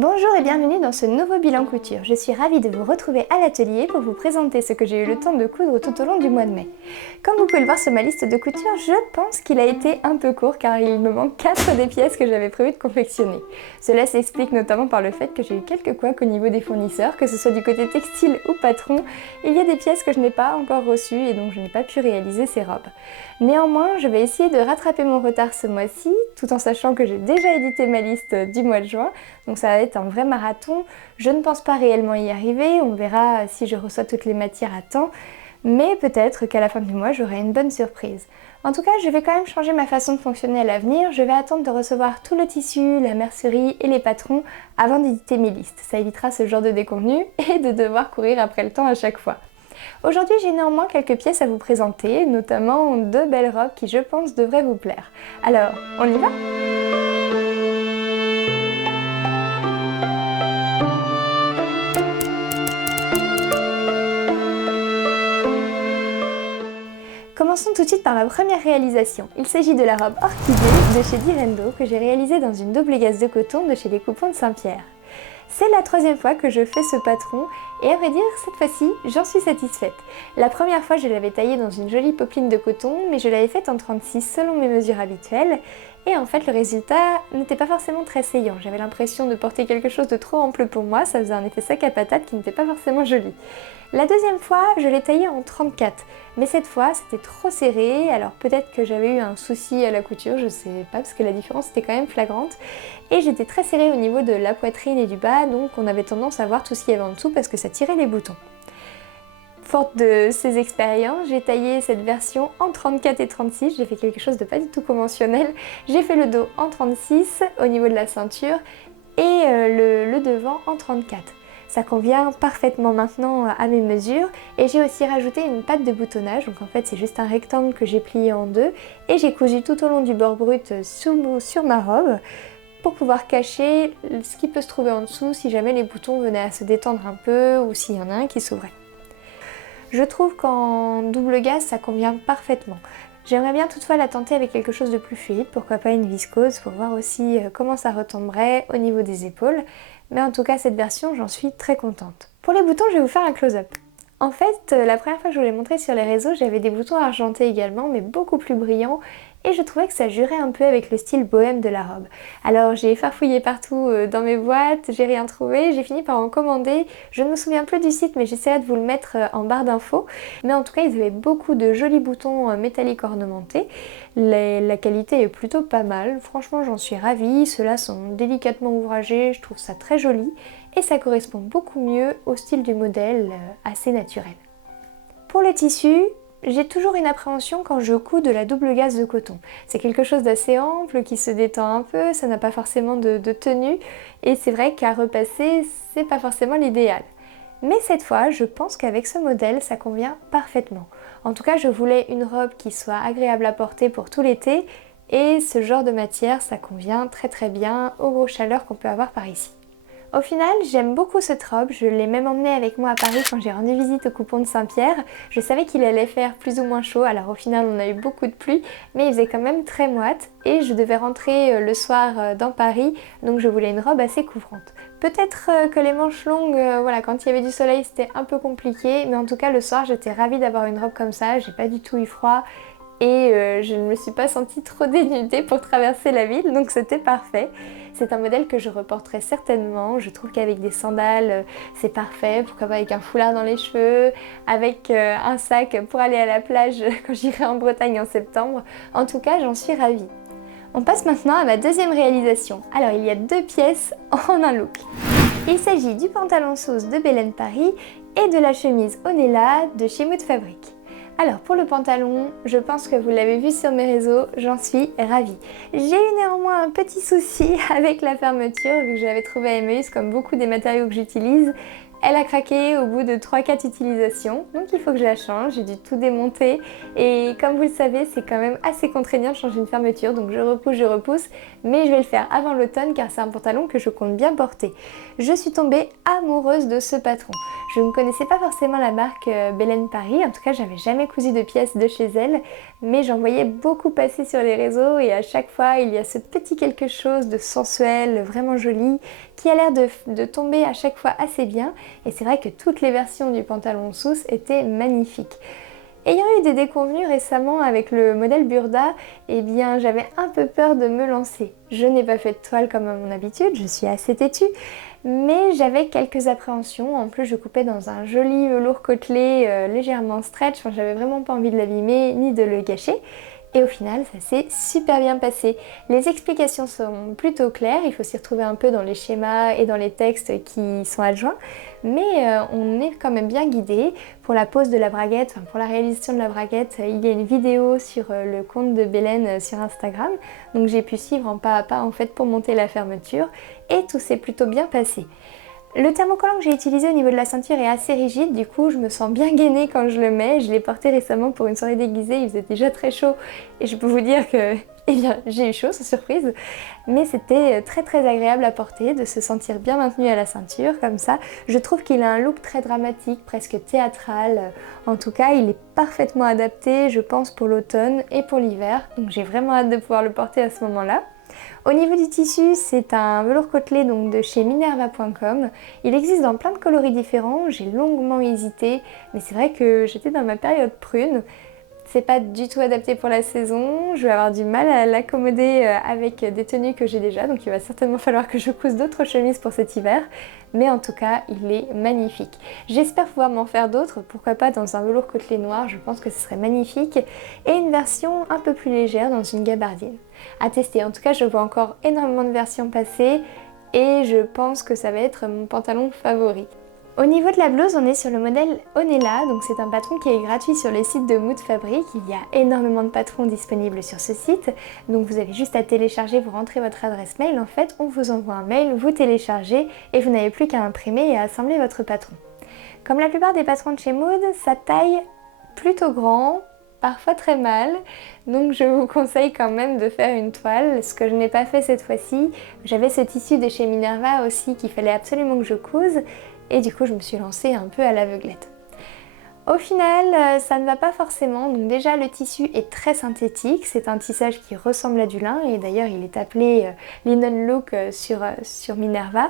Bonjour et bienvenue dans ce nouveau bilan couture. Je suis ravie de vous retrouver à l'atelier pour vous présenter ce que j'ai eu le temps de coudre tout au long du mois de mai. Comme vous pouvez le voir sur ma liste de couture, je pense qu'il a été un peu court car il me manque 4 des pièces que j'avais prévu de confectionner. Cela s'explique notamment par le fait que j'ai eu quelques couacs au niveau des fournisseurs, que ce soit du côté textile ou patron. Il y a des pièces que je n'ai pas encore reçues et donc je n'ai pas pu réaliser ces robes. Néanmoins, je vais essayer de rattraper mon retard ce mois-ci, tout en sachant que j'ai déjà édité ma liste du mois de juin. Donc ça va être un vrai marathon. Je ne pense pas réellement y arriver, on verra si je reçois toutes les matières à temps, mais peut-être qu'à la fin du mois j'aurai une bonne surprise. En tout cas, je vais quand même changer ma façon de fonctionner à l'avenir. Je vais attendre de recevoir tout le tissu, la mercerie et les patrons avant d'éditer mes listes. Ça évitera ce genre de déconvenu et de devoir courir après le temps à chaque fois. Aujourd'hui, j'ai néanmoins quelques pièces à vous présenter, notamment 2 belles robes qui, je pense, devraient vous plaire. Alors, on y va ? Commençons tout de suite par ma première réalisation. Il s'agit de la robe Orchidée de chez Direndo que j'ai réalisée dans une double gaze de coton de chez les Coupons de Saint-Pierre. C'est la 3e fois que je fais ce patron et à vrai dire, cette fois-ci, j'en suis satisfaite. La première fois, je l'avais taillé dans une jolie popeline de coton, mais je l'avais faite en 36 selon mes mesures habituelles. Et en fait, le résultat n'était pas forcément très saillant. J'avais l'impression de porter quelque chose de trop ample pour moi, ça faisait un effet sac à patate qui n'était pas forcément joli. La 2e fois, je l'ai taillé en 34, mais cette fois, c'était trop serré, alors peut-être que j'avais eu un souci à la couture, je sais pas, parce que la différence était quand même flagrante. Et j'étais très serrée au niveau de la poitrine et du bas, donc on avait tendance à voir tout ce qu'il y avait en dessous parce que ça tirait les boutons. Forte de ces expériences, j'ai taillé cette version en 34 et 36, j'ai fait quelque chose de pas du tout conventionnel. J'ai fait le dos en 36 au niveau de la ceinture et le devant en 34. Ça convient parfaitement maintenant à mes mesures et j'ai aussi rajouté une patte de boutonnage, donc en fait c'est juste un rectangle que j'ai plié en deux et j'ai cousu tout au long du bord brut sur ma robe pour pouvoir cacher ce qui peut se trouver en dessous si jamais les boutons venaient à se détendre un peu ou s'il y en a un qui s'ouvrait. Je trouve qu'en double gaze ça convient parfaitement. J'aimerais bien toutefois la tenter avec quelque chose de plus fluide, pourquoi pas une viscose pour voir aussi comment ça retomberait au niveau des épaules. Mais en tout cas cette version j'en suis très contente. Pour les boutons je vais vous faire un close-up. En fait la première fois que je vous l'ai montré sur les réseaux j'avais des boutons argentés également mais beaucoup plus brillants et je trouvais que ça jurait un peu avec le style bohème de la robe. Alors j'ai farfouillé partout dans mes boîtes, j'ai rien trouvé, j'ai fini par en commander. Je ne me souviens plus du site mais j'essaierai de vous le mettre en barre d'infos. Mais en tout cas ils avaient beaucoup de jolis boutons métalliques ornementés. La qualité est plutôt pas mal, franchement j'en suis ravie. Ceux-là sont délicatement ouvragés, je trouve ça très joli. Et ça correspond beaucoup mieux au style du modèle assez naturel. Pour le tissu, j'ai toujours une appréhension quand je couds de la double gaze de coton. C'est quelque chose d'assez ample, qui se détend un peu, ça n'a pas forcément de tenue et c'est vrai qu'à repasser, c'est pas forcément l'idéal. Mais cette fois, je pense qu'avec ce modèle, ça convient parfaitement. En tout cas, je voulais une robe qui soit agréable à porter pour tout l'été et ce genre de matière, ça convient très bien aux grosses chaleurs qu'on peut avoir par ici. Au final, j'aime beaucoup cette robe, je l'ai même emmenée avec moi à Paris quand j'ai rendu visite au Coupon de Saint-Pierre. Je savais qu'il allait faire plus ou moins chaud, alors au final on a eu beaucoup de pluie, mais il faisait quand même très moite et je devais rentrer le soir dans Paris, donc je voulais une robe assez couvrante. Peut-être que les manches longues, voilà, quand il y avait du soleil c'était un peu compliqué, mais en tout cas le soir j'étais ravie d'avoir une robe comme ça, j'ai pas du tout eu froid. Et je ne me suis pas sentie trop dénudée pour traverser la ville, donc c'était parfait. C'est un modèle que je reporterai certainement, je trouve qu'avec des sandales c'est parfait, pourquoi pas avec un foulard dans les cheveux, avec un sac pour aller à la plage quand j'irai en Bretagne en septembre. En tout cas, j'en suis ravie. On passe maintenant à ma 2e réalisation. Alors il y a 2 pièces en un look. Il s'agit du pantalon sauce de Belen Paris et de la chemise Onella de chez Mood Fabric. Alors pour le pantalon, je pense que vous l'avez vu sur mes réseaux, j'en suis ravie. J'ai eu néanmoins un petit souci avec la fermeture, vu que je l'avais trouvée à Emmaüs comme beaucoup des matériaux que j'utilise. Elle a craqué au bout de 3-4 utilisations, donc il faut que je la change, j'ai dû tout démonter et comme vous le savez c'est quand même assez contraignant de changer une fermeture, donc je repousse, mais je vais le faire avant l'automne car c'est un pantalon que je compte bien porter. Je suis tombée amoureuse de ce patron. Je ne connaissais pas forcément la marque Belen Paris, en tout cas j'avais jamais cousu de pièces de chez elle, mais j'en voyais beaucoup passer sur les réseaux et à chaque fois il y a ce petit quelque chose de sensuel, vraiment joli, qui a l'air de tomber à chaque fois assez bien. Et c'est vrai que toutes les versions du pantalon Sousse étaient magnifiques. Ayant eu des déconvenues récemment avec le modèle Burda, eh bien j'avais un peu peur de me lancer. Je n'ai pas fait de toile comme à mon habitude, je suis assez têtue, mais j'avais quelques appréhensions. En plus je coupais dans un joli velours côtelé légèrement stretch, enfin, j'avais vraiment pas envie de l'abîmer ni de le gâcher. Et au final, ça s'est super bien passé. Les explications sont plutôt claires, il faut s'y retrouver un peu dans les schémas et dans les textes qui sont adjoints, mais on est quand même bien guidé. Pour la pose de la braguette, enfin pour la réalisation de la braguette, il y a une vidéo sur le compte de Belen sur Instagram, donc j'ai pu suivre en pas à pas en fait pour monter la fermeture, et tout s'est plutôt bien passé. Le thermocollant que j'ai utilisé au niveau de la ceinture est assez rigide, du coup je me sens bien gainée quand je le mets. Je l'ai porté récemment pour une soirée déguisée, il faisait déjà très chaud et je peux vous dire que eh bien, j'ai eu chaud, sans surprise. Mais c'était très très agréable à porter, de se sentir bien maintenu à la ceinture comme ça. Je trouve qu'il a un look très dramatique, presque théâtral. En tout cas, il est parfaitement adapté, je pense, pour l'automne et pour l'hiver. Donc j'ai vraiment hâte de pouvoir le porter à ce moment-là. Au niveau du tissu, c'est un velours côtelé donc de chez minerva.com. Il existe dans plein de coloris différents, j'ai longuement hésité, mais c'est vrai que j'étais dans ma période prune. C'est pas du tout adapté pour la saison, je vais avoir du mal à l'accommoder avec des tenues que j'ai déjà, donc il va certainement falloir que je couse d'autres chemises pour cet hiver, mais en tout cas il est magnifique. J'espère pouvoir m'en faire d'autres, pourquoi pas dans un velours côtelé noir, je pense que ce serait magnifique, et une version un peu plus légère dans une gabardine. À tester, en tout cas je vois encore énormément de versions passer, et je pense que ça va être mon pantalon favori. Au niveau de la blouse, on est sur le modèle Onella, donc c'est un patron qui est gratuit sur le site de Mood Fabric. Il y a énormément de patrons disponibles sur ce site, donc vous avez juste à télécharger, vous rentrez votre adresse mail, en fait on vous envoie un mail, vous téléchargez et vous n'avez plus qu'à imprimer et à assembler votre patron. Comme la plupart des patrons de chez Mood, ça taille plutôt grand, parfois très mal, donc je vous conseille quand même de faire une toile, ce que je n'ai pas fait cette fois-ci. J'avais ce tissu de chez Minerva aussi qu'il fallait absolument que je couse, et du coup je me suis lancée un peu à l'aveuglette. Au final, ça ne va pas forcément, donc déjà le tissu est très synthétique, c'est un tissage qui ressemble à du lin, et d'ailleurs il est appelé Linen Look sur Minerva.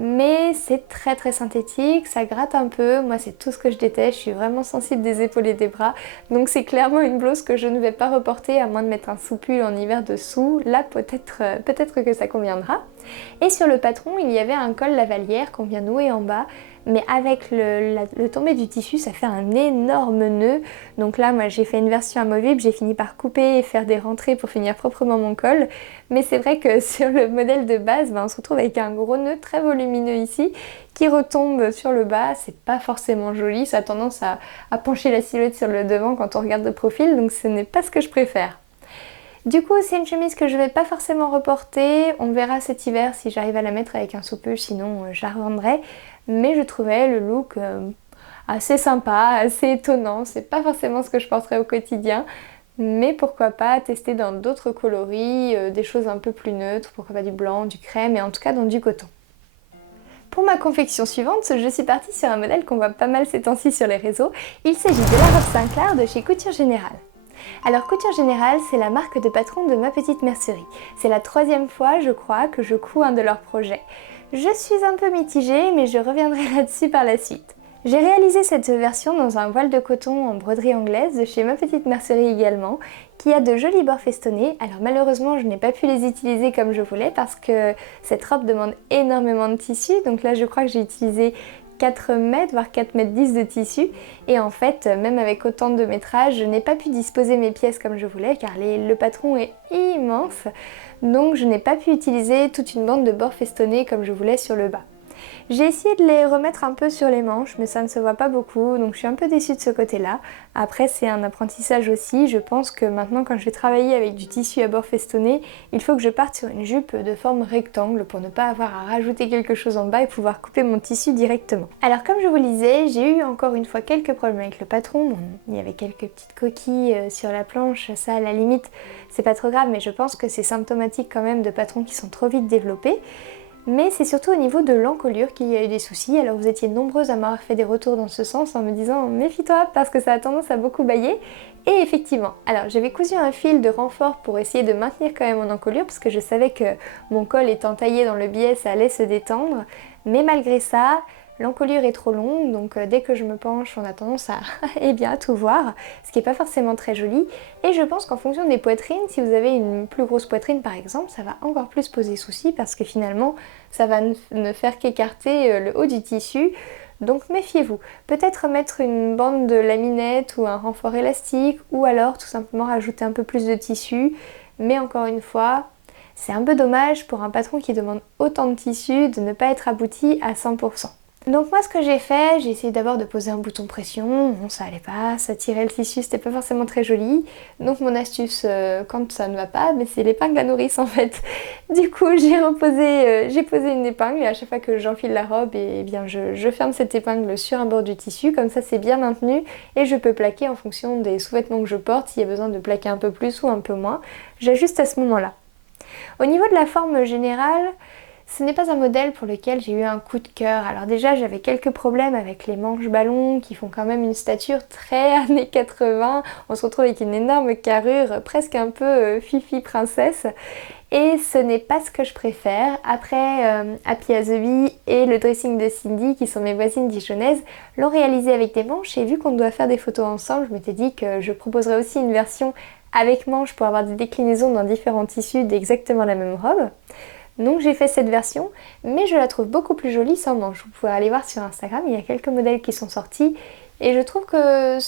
Mais c'est très très synthétique, ça gratte un peu, moi c'est tout ce que je déteste, je suis vraiment sensible des épaules et des bras, donc c'est clairement une blouse que je ne vais pas reporter à moins de mettre un soupul en hiver dessous, là peut-être que ça conviendra. Et sur le patron il y avait un col lavalière qu'on vient nouer en bas, mais avec le tombé du tissu ça fait un énorme nœud, donc là moi j'ai fait une version amovible, j'ai fini par couper et faire des rentrées pour finir proprement mon col, mais c'est vrai que sur le modèle de base on se retrouve avec un gros nœud très volumineux ici qui retombe sur le bas, c'est pas forcément joli, ça a tendance à pencher la silhouette sur le devant quand on regarde de profil, donc ce n'est pas ce que je préfère. Du coup c'est une chemise que je vais pas forcément reporter, on verra cet hiver si j'arrive à la mettre avec un soupul, sinon je la revendrai, mais je trouvais le look assez sympa, assez étonnant, c'est pas forcément ce que je porterais au quotidien, mais pourquoi pas tester dans d'autres coloris, des choses un peu plus neutres, pourquoi pas du blanc, du crème et en tout cas dans du coton. Pour ma confection suivante, je suis partie sur un modèle qu'on voit pas mal ces temps-ci sur les réseaux, il s'agit de la robe Sinclair de chez Couture Générale. Alors Couture Générale, c'est la marque de patron de Ma Petite Mercerie. C'est la 3e fois, je crois, que je couds un de leurs projets. Je suis un peu mitigée, mais je reviendrai là-dessus par la suite. J'ai réalisé cette version dans un voile de coton en broderie anglaise de chez Ma Petite Mercerie également, qui a de jolis bords festonnés. Alors malheureusement, je n'ai pas pu les utiliser comme je voulais parce que cette robe demande énormément de tissu. Donc là, je crois que j'ai utilisé 4 mètres, voire 4 mètres 10 de tissu. Et en fait, même avec autant de métrage, je n'ai pas pu disposer mes pièces comme je voulais car le patron est immense. Donc je n'ai pas pu utiliser toute une bande de bords festonnés comme je voulais sur le bas. J'ai essayé de les remettre un peu sur les manches, mais ça ne se voit pas beaucoup, donc je suis un peu déçue de ce côté-là. Après, c'est un apprentissage aussi. Je pense que maintenant, quand je vais travailler avec du tissu à bord festonné, il faut que je parte sur une jupe de forme rectangle pour ne pas avoir à rajouter quelque chose en bas et pouvoir couper mon tissu directement. Alors, comme je vous le disais, j'ai eu encore une fois quelques problèmes avec le patron. Bon, il y avait quelques petites coquilles sur la planche, ça à la limite, c'est pas trop grave, mais je pense que c'est symptomatique quand même de patrons qui sont trop vite développés. Mais c'est surtout au niveau de l'encolure qu'il y a eu des soucis. Alors vous étiez nombreuses à m'avoir fait des retours dans ce sens en me disant méfie-toi parce que ça a tendance à beaucoup bâiller. Et effectivement, alors j'avais cousu un fil de renfort pour essayer de maintenir quand même mon encolure parce que je savais que mon col étant taillé dans le biais ça allait se détendre. Mais malgré ça, l'encolure est trop longue, donc dès que je me penche, on a tendance à eh bien, tout voir, ce qui n'est pas forcément très joli. Et je pense qu'en fonction des poitrines, si vous avez une plus grosse poitrine par exemple, ça va encore plus poser souci parce que finalement, ça va ne faire qu'écarter le haut du tissu. Donc méfiez-vous. Peut-être mettre une bande de laminette ou un renfort élastique ou alors tout simplement rajouter un peu plus de tissu. Mais encore une fois, c'est un peu dommage pour un patron qui demande autant de tissu de ne pas être abouti à 100%. Donc moi ce que j'ai fait, j'ai essayé d'abord de poser un bouton pression, bon ça allait pas, ça tirait le tissu, c'était pas forcément très joli. Donc mon astuce quand ça ne va pas, mais c'est l'épingle à nourrice en fait. Du coup j'ai posé une épingle et à chaque fois que j'enfile la robe, et bien je ferme cette épingle sur un bord du tissu, comme ça c'est bien maintenu et je peux plaquer en fonction des sous-vêtements que je porte, s'il y a besoin de plaquer un peu plus ou un peu moins, j'ajuste à ce moment-là. Au niveau de la forme générale, ce n'est pas un modèle pour lequel j'ai eu un coup de cœur. Alors déjà j'avais quelques problèmes avec les manches ballons qui font quand même une stature très années 80. On se retrouve avec une énorme carrure, presque un peu fifi princesse. Et ce n'est pas ce que je préfère. Après, Happy as a Bee et le dressing de Cindy, qui sont mes voisines dijonnaises, l'ont réalisé avec des manches. Et vu qu'on doit faire des photos ensemble, je m'étais dit que je proposerais aussi une version avec manches pour avoir des déclinaisons dans différents tissus d'exactement la même robe. Donc j'ai fait cette version, mais je la trouve beaucoup plus jolie sans manches. Vous pouvez aller voir sur Instagram, il y a quelques modèles qui sont sortis et je trouve que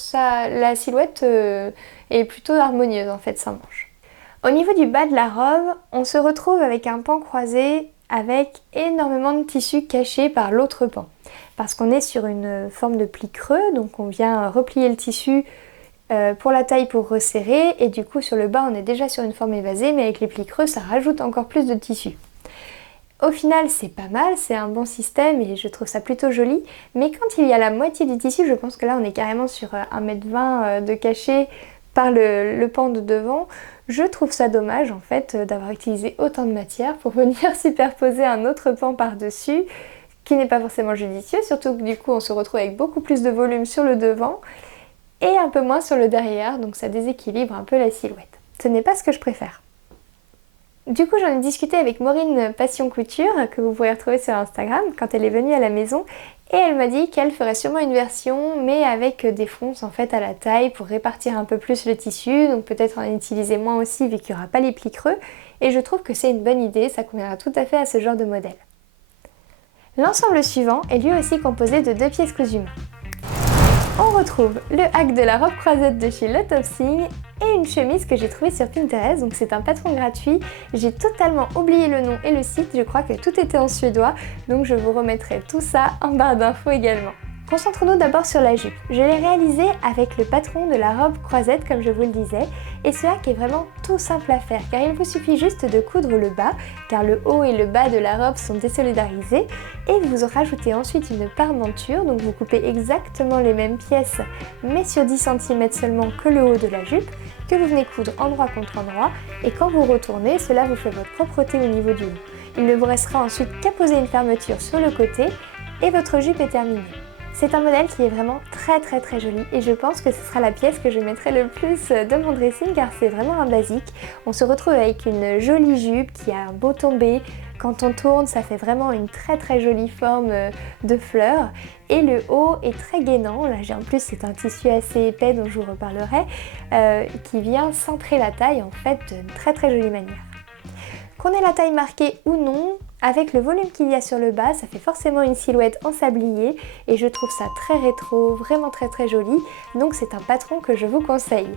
la silhouette est plutôt harmonieuse en fait sans manches. Au niveau du bas de la robe, on se retrouve avec un pan croisé avec énormément de tissu caché par l'autre pan. Parce qu'on est sur une forme de pli creux, donc on vient replier le tissu pour la taille pour resserrer et du coup sur le bas on est déjà sur une forme évasée mais avec les plis creux ça rajoute encore plus de tissu. Au final c'est pas mal, c'est un bon système et je trouve ça plutôt joli, mais quand il y a la moitié du tissu, je pense que là on est carrément sur 1,20 m de cachet par le pan de devant, je trouve ça dommage en fait d'avoir utilisé autant de matière pour venir superposer un autre pan par-dessus qui n'est pas forcément judicieux, surtout que du coup on se retrouve avec beaucoup plus de volume sur le devant et un peu moins sur le derrière, donc ça déséquilibre un peu la silhouette. Ce n'est pas ce que je préfère. Du coup, j'en ai discuté avec Maureen Passion Couture, que vous pourrez retrouver sur Instagram, quand elle est venue à la maison, et elle m'a dit qu'elle ferait sûrement une version, mais avec des fronces en fait à la taille pour répartir un peu plus le tissu, donc peut-être en utiliser moins aussi vu qu'il n'y aura pas les plis creux, et je trouve que c'est une bonne idée, ça conviendra tout à fait à ce genre de modèle. L'ensemble suivant est lui aussi composé de 2 pièces cousues main. On retrouve le hack de la robe croisette de chez Lot of Thing et une chemise que j'ai trouvée sur Pinterest, donc c'est un patron gratuit. J'ai totalement oublié le nom et le site, je crois que tout était en suédois, donc je vous remettrai tout ça en barre d'infos également. Concentrons-nous d'abord sur la jupe. Je l'ai réalisée avec le patron de la robe croisette comme je vous le disais, et ce hack est vraiment tout simple à faire car il vous suffit juste de coudre le bas, car le haut et le bas de la robe sont désolidarisés, et vous rajoutez ensuite une parmenture, donc vous coupez exactement les mêmes pièces mais sur 10 cm seulement que le haut de la jupe, que vous venez coudre endroit contre endroit, et quand vous retournez, cela vous fait votre propreté au niveau du haut. Il ne vous restera ensuite qu'à poser une fermeture sur le côté et votre jupe est terminée. C'est un modèle qui est vraiment très joli et je pense que ce sera la pièce que je mettrai le plus de mon dressing car c'est vraiment un basique. On se retrouve avec une jolie jupe qui a un beau tombé. Quand on tourne, ça fait vraiment une très jolie forme de fleurs. Et le haut est très gainant. Là, en plus, c'est un tissu assez épais dont je vous reparlerai, qui vient centrer la taille en fait d'une très jolie manière. Qu'on ait la taille marquée ou non, avec le volume qu'il y a sur le bas, ça fait forcément une silhouette en sablier et je trouve ça très rétro, vraiment très joli, donc c'est un patron que je vous conseille.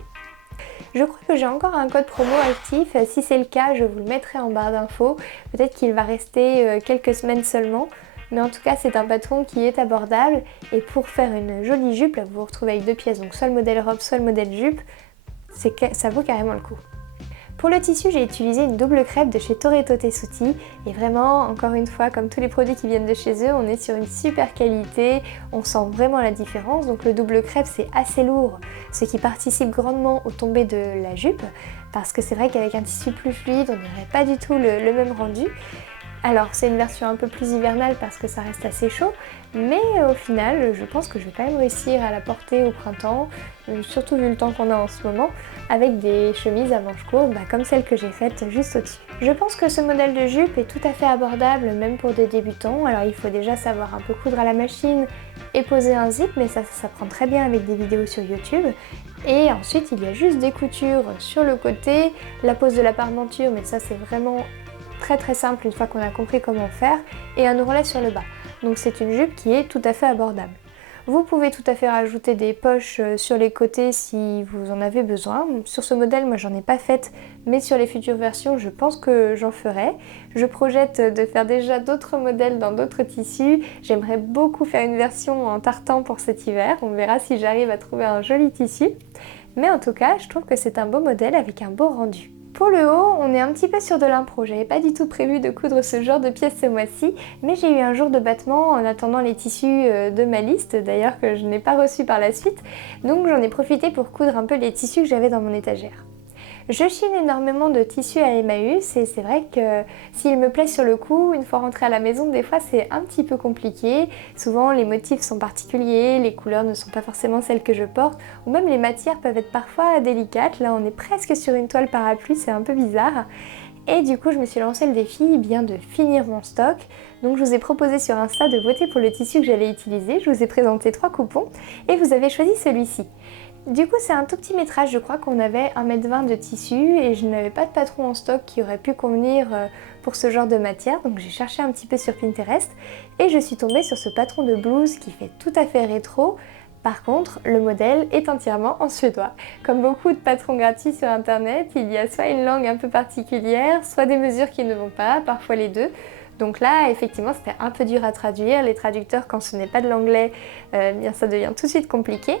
Je crois que j'ai encore un code promo actif, si c'est le cas je vous le mettrai en barre d'infos, peut-être qu'il va rester quelques semaines seulement, mais en tout cas c'est un patron qui est abordable et pour faire une jolie jupe, là vous vous retrouvez avec 2 pièces, donc soit le modèle robe, soit le modèle jupe, ça vaut carrément le coup. Pour le tissu, j'ai utilisé une double crêpe de chez Toretto Tessuti et vraiment, encore une fois, comme tous les produits qui viennent de chez eux, on est sur une super qualité, on sent vraiment la différence. Donc le double crêpe, c'est assez lourd, ce qui participe grandement au tombé de la jupe, parce que c'est vrai qu'avec un tissu plus fluide, on n'aurait pas du tout le même rendu. Alors c'est une version un peu plus hivernale parce que ça reste assez chaud, mais au final je pense que je vais quand même réussir à la porter au printemps, surtout vu le temps qu'on a en ce moment, avec des chemises à manches courtes comme celle que j'ai faite juste au-dessus. Je pense que ce modèle de jupe est tout à fait abordable même pour des débutants, alors il faut déjà savoir un peu coudre à la machine et poser un zip, mais ça s'apprend très bien avec des vidéos sur YouTube. Et ensuite il y a juste des coutures sur le côté, la pose de la parmenture, mais ça c'est vraiment très simple une fois qu'on a compris comment faire, et un ourlet sur le bas. Donc c'est une jupe qui est tout à fait abordable. Vous pouvez tout à fait rajouter des poches sur les côtés si vous en avez besoin. Sur ce modèle, moi j'en ai pas fait, mais sur les futures versions, je pense que j'en ferai. Je projette de faire déjà d'autres modèles dans d'autres tissus. J'aimerais beaucoup faire une version en tartan pour cet hiver. On verra si j'arrive à trouver un joli tissu. Mais en tout cas, je trouve que c'est un beau modèle avec un beau rendu. Pour le haut, on est un petit peu sur de l'impro. J'avais pas du tout prévu de coudre ce genre de pièces ce mois-ci, mais j'ai eu un jour de battement en attendant les tissus de ma liste, d'ailleurs que je n'ai pas reçu par la suite, donc j'en ai profité pour coudre un peu les tissus que j'avais dans mon étagère. Je chine énormément de tissus à Emmaüs et c'est vrai que s'il me plaît sur le coup, une fois rentrée à la maison, des fois c'est un petit peu compliqué. Souvent les motifs sont particuliers, les couleurs ne sont pas forcément celles que je porte, ou même les matières peuvent être parfois délicates. Là on est presque sur une toile parapluie, c'est un peu bizarre. Et du coup je me suis lancé le défi de finir mon stock. Donc je vous ai proposé sur Insta de voter pour le tissu que j'allais utiliser. Je vous ai présenté 3 coupons et vous avez choisi celui-ci. Du coup c'est un tout petit métrage, je crois qu'on avait 1,20 m de tissu et je n'avais pas de patron en stock qui aurait pu convenir pour ce genre de matière, donc j'ai cherché un petit peu sur Pinterest et je suis tombée sur ce patron de blouse qui fait tout à fait rétro. Par contre, le modèle est entièrement en suédois. Comme beaucoup de patrons gratuits sur internet, il y a soit une langue un peu particulière, soit des mesures qui ne vont pas, parfois les deux. Donc là, effectivement, c'était un peu dur à traduire. Les traducteurs, quand ce n'est pas de l'anglais, bien ça devient tout de suite compliqué.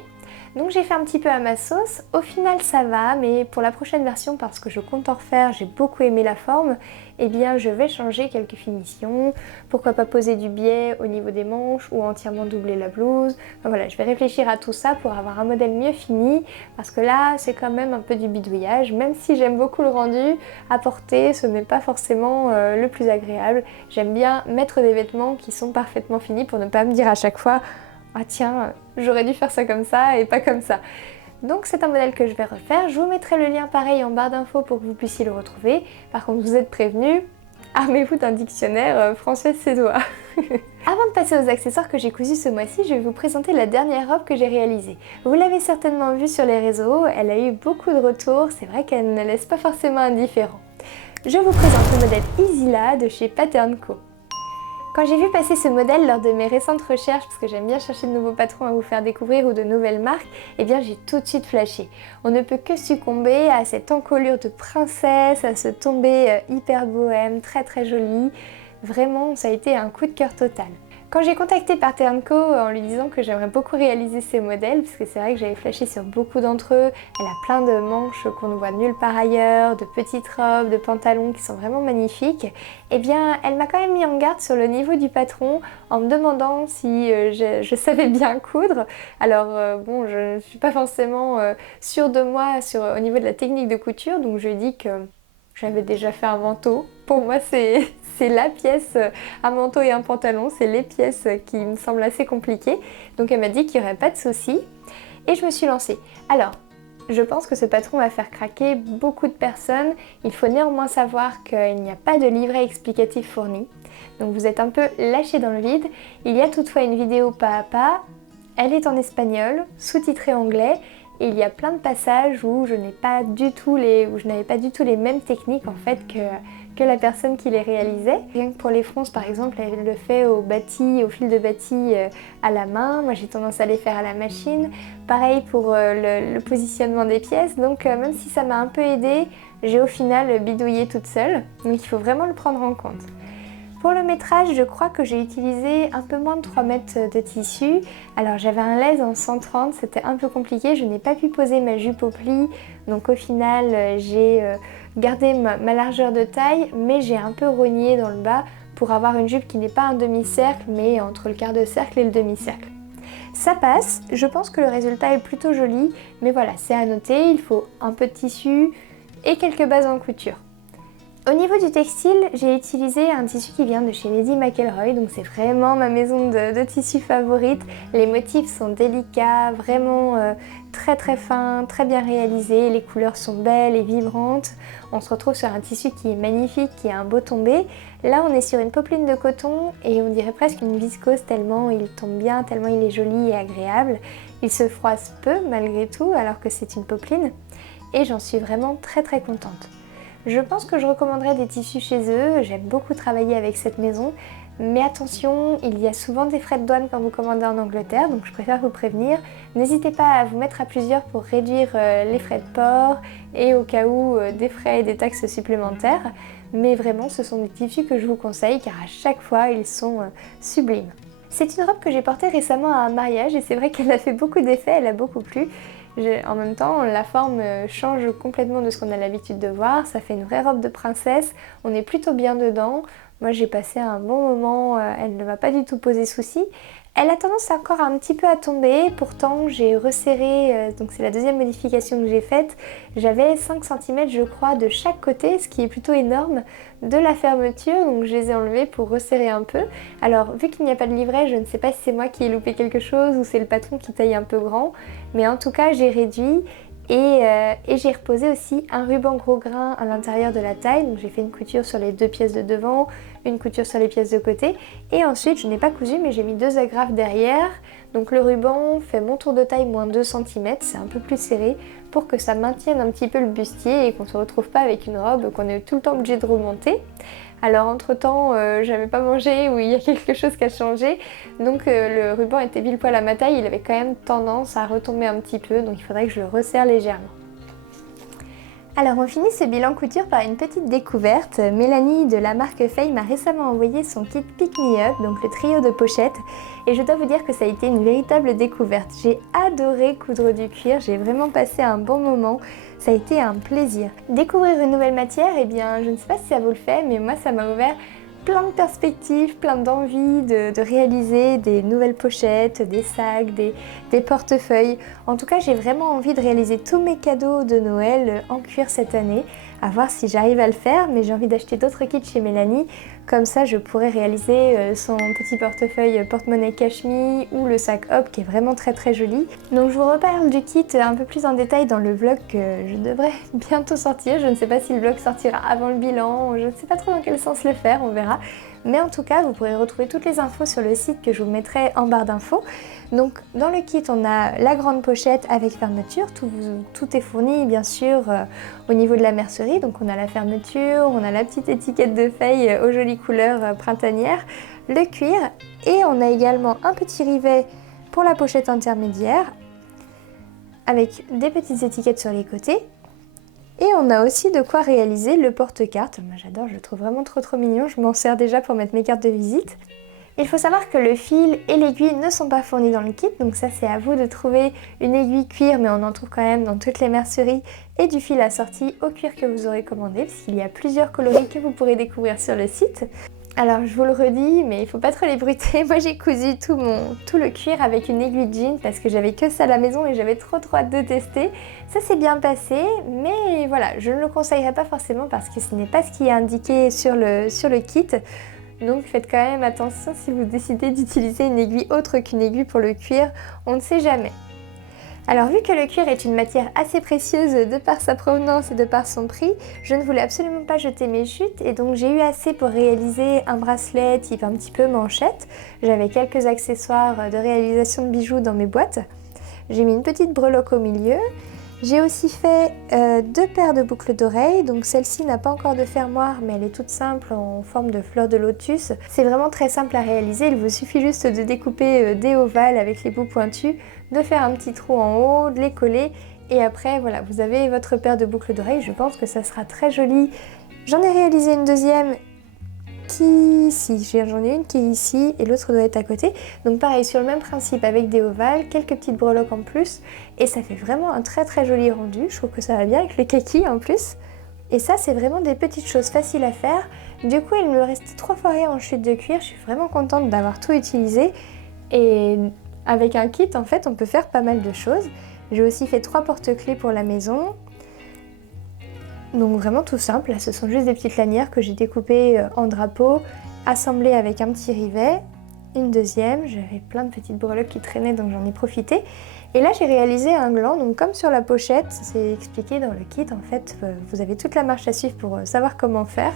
Donc j'ai fait un petit peu à ma sauce. Au final ça va, mais pour la prochaine version, parce que je compte en refaire, j'ai beaucoup aimé la forme, eh bien je vais changer quelques finitions. Pourquoi pas poser du biais au niveau des manches ou entièrement doubler la blouse. Enfin, voilà, je vais réfléchir à tout ça pour avoir un modèle mieux fini, parce que là c'est quand même un peu du bidouillage. Même si j'aime beaucoup le rendu, à porter ce n'est pas forcément le plus agréable. J'aime bien mettre des vêtements qui sont parfaitement finis pour ne pas me dire à chaque fois « Ah tiens, j'aurais dû faire ça comme ça et pas comme ça ». Donc c'est un modèle que je vais refaire. Je vous mettrai le lien pareil en barre d'infos pour que vous puissiez le retrouver. Par contre, vous êtes prévenus, armez-vous d'un dictionnaire français-suédois. Avant de passer aux accessoires que j'ai cousus ce mois-ci, je vais vous présenter la dernière robe que j'ai réalisée. Vous l'avez certainement vue sur les réseaux, elle a eu beaucoup de retours, c'est vrai qu'elle ne laisse pas forcément indifférent. Je vous présente le modèle Isila de chez Pattern Co. Quand j'ai vu passer ce modèle lors de mes récentes recherches, parce que j'aime bien chercher de nouveaux patrons à vous faire découvrir ou de nouvelles marques, eh bien j'ai tout de suite flashé. On ne peut que succomber à cette encolure de princesse, à ce tombé hyper bohème, très joli. Vraiment, ça a été un coup de cœur total. Quand j'ai contacté Pattern Co en lui disant que j'aimerais beaucoup réaliser ces modèles, parce que c'est vrai que j'avais flashé sur beaucoup d'entre eux, elle a plein de manches qu'on ne voit nulle part ailleurs, de petites robes, de pantalons qui sont vraiment magnifiques, eh bien elle m'a quand même mis en garde sur le niveau du patron en me demandant si je savais bien coudre. Alors bon, je ne suis pas forcément sûre de moi au niveau de la technique de couture, donc je lui ai dit que j'avais déjà fait un manteau. Pour moi c'est la pièce, un manteau et un pantalon, c'est les pièces qui me semblent assez compliquées. Donc elle m'a dit qu'il n'y aurait pas de souci et je me suis lancée. Alors, je pense que ce patron va faire craquer beaucoup de personnes. Il faut néanmoins savoir qu'il n'y a pas de livret explicatif fourni. Donc vous êtes un peu lâché dans le vide. Il y a toutefois une vidéo pas à pas. Elle est en espagnol, sous-titrée anglais. Et il y a plein de passages où je n'avais pas du tout les mêmes techniques en fait que la personne qui les réalisait. Rien que pour les fronces par exemple, elle le fait au fil de bâti à la main. Moi j'ai tendance à les faire à la machine. Pareil pour le positionnement des pièces. Donc même si ça m'a un peu aidée, j'ai au final bidouillé toute seule. Donc il faut vraiment le prendre en compte. Pour le métrage, je crois que j'ai utilisé un peu moins de 3 mètres de tissu. Alors j'avais un lèse en 130, c'était un peu compliqué, je n'ai pas pu poser ma jupe au pli. Donc au final, j'ai gardé ma largeur de taille, mais j'ai un peu rogné dans le bas pour avoir une jupe qui n'est pas un demi-cercle, mais entre le quart de cercle et le demi-cercle. Ça passe, je pense que le résultat est plutôt joli, mais voilà, c'est à noter, il faut un peu de tissu et quelques bases en couture. Au niveau du textile, j'ai utilisé un tissu qui vient de chez Lady McElroy, donc c'est vraiment ma maison de tissus favorite. Les motifs sont délicats, vraiment très très fins, très bien réalisés, les couleurs sont belles et vibrantes. On se retrouve sur un tissu qui est magnifique, qui a un beau tombé. Là on est sur une popeline de coton et on dirait presque une viscose tellement il tombe bien, tellement il est joli et agréable. Il se froisse peu malgré tout alors que c'est une popeline et j'en suis vraiment très très contente. Je pense que je recommanderais des tissus chez eux, j'aime beaucoup travailler avec cette maison, mais attention, il y a souvent des frais de douane quand vous commandez en Angleterre, donc je préfère vous prévenir. N'hésitez pas à vous mettre à plusieurs pour réduire les frais de port et au cas où des frais et des taxes supplémentaires, mais vraiment ce sont des tissus que je vous conseille car à chaque fois ils sont sublimes. C'est une robe que j'ai portée récemment à un mariage et c'est vrai qu'elle a fait beaucoup d'effets, elle a beaucoup plu. En même temps, la forme change complètement de ce qu'on a l'habitude de voir, ça fait une vraie robe de princesse, on est plutôt bien dedans. Moi j'ai passé un bon moment, elle ne m'a pas du tout posé souci. Elle a tendance encore un petit peu à tomber, pourtant j'ai resserré, donc c'est la deuxième modification que j'ai faite. J'avais 5 cm je crois de chaque côté, ce qui est plutôt énorme, de la fermeture, donc je les ai enlevés pour resserrer un peu. Alors vu qu'il n'y a pas de livret, je ne sais pas si c'est moi qui ai loupé quelque chose ou c'est le patron qui taille un peu grand, mais en tout cas j'ai réduit. Et j'ai reposé aussi un ruban gros grain à l'intérieur de la taille, donc j'ai fait une couture sur les 2 pièces de devant, une couture sur les pièces de côté, et ensuite je n'ai pas cousu mais j'ai mis 2 agrafes derrière, donc le ruban fait mon tour de taille moins 2 cm, c'est un peu plus serré pour que ça maintienne un petit peu le bustier et qu'on ne se retrouve pas avec une robe qu'on est tout le temps obligé de remonter. Alors entre temps j'avais pas mangé ou il y a quelque chose qui a changé, donc le ruban était pile poil à ma taille, il avait quand même tendance à retomber un petit peu, donc il faudrait que je le resserre légèrement. Alors on finit ce bilan couture par une petite découverte. Mélanie de la marque Faye m'a récemment envoyé son kit Pick Me Up, donc le trio de pochettes, et je dois vous dire que ça a été une véritable découverte. J'ai adoré coudre du cuir, j'ai vraiment passé un bon moment, ça a été un plaisir. Découvrir une nouvelle matière, eh bien je ne sais pas si ça vous le fait, mais moi ça m'a ouvert plein de perspectives, plein d'envie de réaliser des nouvelles pochettes, des sacs, des portefeuilles. En tout cas, j'ai vraiment envie de réaliser tous mes cadeaux de Noël en cuir cette année. À voir si j'arrive à le faire, mais j'ai envie d'acheter d'autres kits chez Mélanie. Comme ça, je pourrais réaliser son petit portefeuille porte-monnaie Cashme ou le sac Hop qui est vraiment très très joli. Donc je vous reparle du kit un peu plus en détail dans le vlog que je devrais bientôt sortir. Je ne sais pas si le vlog sortira avant le bilan, je ne sais pas trop dans quel sens le faire, on verra. Mais en tout cas, vous pourrez retrouver toutes les infos sur le site que je vous mettrai en barre d'infos. Donc dans le kit, on a la grande pochette avec fermeture, tout est fourni bien sûr au niveau de la mercerie. Donc on a la fermeture, on a la petite étiquette de feuille aux jolies couleurs printanières, le cuir et on a également un petit rivet pour la pochette intermédiaire avec des petites étiquettes sur les côtés. Et on a aussi de quoi réaliser le porte-cartes. Moi j'adore, je le trouve vraiment trop mignon, je m'en sers déjà pour mettre mes cartes de visite. Il faut savoir que le fil et l'aiguille ne sont pas fournis dans le kit, donc ça c'est à vous de trouver une aiguille cuir, mais on en trouve quand même dans toutes les merceries, et du fil assorti au cuir que vous aurez commandé, puisqu'il y a plusieurs coloris que vous pourrez découvrir sur le site. Alors je vous le redis, mais il faut pas trop les bruiter. Moi j'ai cousu tout le cuir avec une aiguille jean parce que j'avais que ça à la maison et j'avais trop hâte de tester. Ça s'est bien passé, mais voilà, je ne le conseillerais pas forcément parce que ce n'est pas ce qui est indiqué sur le kit. Donc faites quand même attention si vous décidez d'utiliser une aiguille autre qu'une aiguille pour le cuir, on ne sait jamais. Alors vu que le cuir est une matière assez précieuse de par sa provenance et de par son prix, je ne voulais absolument pas jeter mes chutes et donc j'ai eu assez pour réaliser un bracelet type un petit peu manchette. J'avais quelques accessoires de réalisation de bijoux dans mes boîtes. J'ai mis une petite breloque au milieu. J'ai aussi fait 2 paires de boucles d'oreilles, donc celle-ci n'a pas encore de fermoir mais elle est toute simple en forme de fleur de lotus. C'est vraiment très simple à réaliser, il vous suffit juste de découper des ovales avec les bouts pointus, de faire un petit trou en haut, de les coller et après voilà, vous avez votre paire de boucles d'oreilles, je pense que ça sera très joli. J'en ai réalisé une deuxième j'en ai une qui est ici et l'autre doit être à côté. Donc pareil, sur le même principe avec des ovales, quelques petites breloques en plus et ça fait vraiment un très joli rendu. Je trouve que ça va bien avec le kaki en plus. Et ça c'est vraiment des petites choses faciles à faire. Du coup il me restait 3 forêts en chute de cuir, je suis vraiment contente d'avoir tout utilisé. Et avec un kit en fait on peut faire pas mal de choses. J'ai aussi fait 3 porte-clés pour la maison. Donc vraiment tout simple, là ce sont juste des petites lanières que j'ai découpées en drapeau, assemblées avec un petit rivet, une deuxième, j'avais plein de petites breloques qui traînaient donc j'en ai profité. Et là j'ai réalisé un gland, donc comme sur la pochette, c'est expliqué dans le kit en fait, vous avez toute la marche à suivre pour savoir comment faire.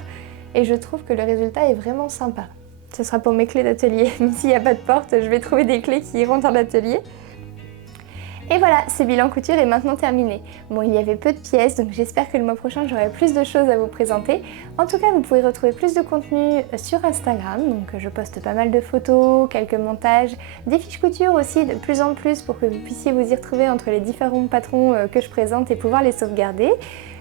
Et je trouve que le résultat est vraiment sympa. Ce sera pour mes clés d'atelier, même s'il n'y a pas de porte, je vais trouver des clés qui iront dans l'atelier. Et voilà, ce bilan couture est maintenant terminé. Bon, il y avait peu de pièces, donc j'espère que le mois prochain j'aurai plus de choses à vous présenter. En tout cas, vous pouvez retrouver plus de contenu sur Instagram, donc je poste pas mal de photos, quelques montages, des fiches couture aussi de plus en plus pour que vous puissiez vous y retrouver entre les différents patrons que je présente et pouvoir les sauvegarder.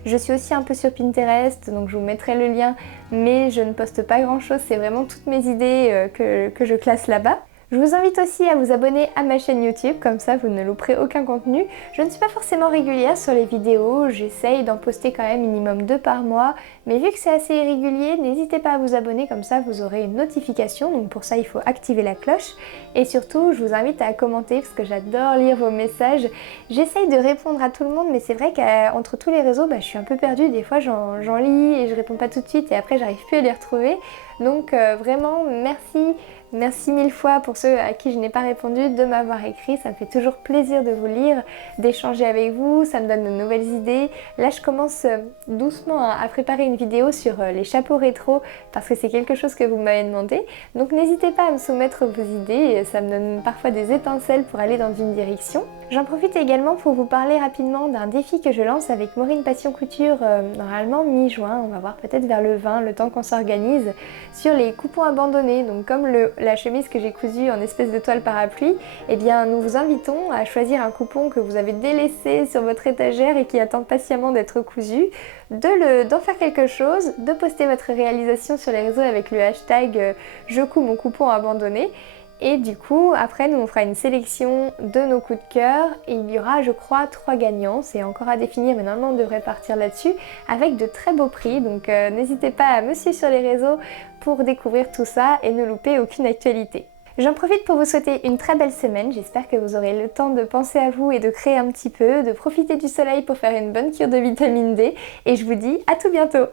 Je suis aussi un peu sur Pinterest, donc je vous mettrai le lien, mais je ne poste pas grand chose, c'est vraiment toutes mes idées que je classe là-bas. Je vous invite aussi à vous abonner à ma chaîne YouTube, comme ça vous ne louperez aucun contenu. Je ne suis pas forcément régulière sur les vidéos, j'essaye d'en poster quand même minimum 2 par mois, mais vu que c'est assez irrégulier, n'hésitez pas à vous abonner, comme ça vous aurez une notification, donc pour ça il faut activer la cloche. Et surtout, je vous invite à commenter parce que j'adore lire vos messages. J'essaye de répondre à tout le monde, mais c'est vrai qu'entre tous les réseaux, je suis un peu perdue, des fois j'en lis et je réponds pas tout de suite et après j'arrive plus à les retrouver. Donc vraiment merci. Merci mille fois pour ceux à qui je n'ai pas répondu de m'avoir écrit, ça me fait toujours plaisir de vous lire, d'échanger avec vous, ça me donne de nouvelles idées. Là je commence doucement à préparer une vidéo sur les chapeaux rétro parce que c'est quelque chose que vous m'avez demandé. Donc n'hésitez pas à me soumettre vos idées, ça me donne parfois des étincelles pour aller dans une direction. J'en profite également pour vous parler rapidement d'un défi que je lance avec Maureen Passion Couture, normalement mi-juin, on va voir peut-être vers le 20, le temps qu'on s'organise, sur les coupons abandonnés. Donc comme la chemise que j'ai cousue en espèce de toile parapluie, eh bien nous vous invitons à choisir un coupon que vous avez délaissé sur votre étagère et qui attend patiemment d'être cousu, d'en faire quelque chose, de poster votre réalisation sur les réseaux avec le hashtag je couds mon coupon abandonné. Et du coup, après, nous on fera une sélection de nos coups de cœur et il y aura, je crois, 3 gagnants. C'est encore à définir, mais normalement on devrait partir là-dessus avec de très beaux prix. Donc n'hésitez pas à me suivre sur les réseaux pour découvrir tout ça et ne louper aucune actualité. J'en profite pour vous souhaiter une très belle semaine. J'espère que vous aurez le temps de penser à vous et de créer un petit peu, de profiter du soleil pour faire une bonne cure de vitamine D. Et je vous dis à tout bientôt!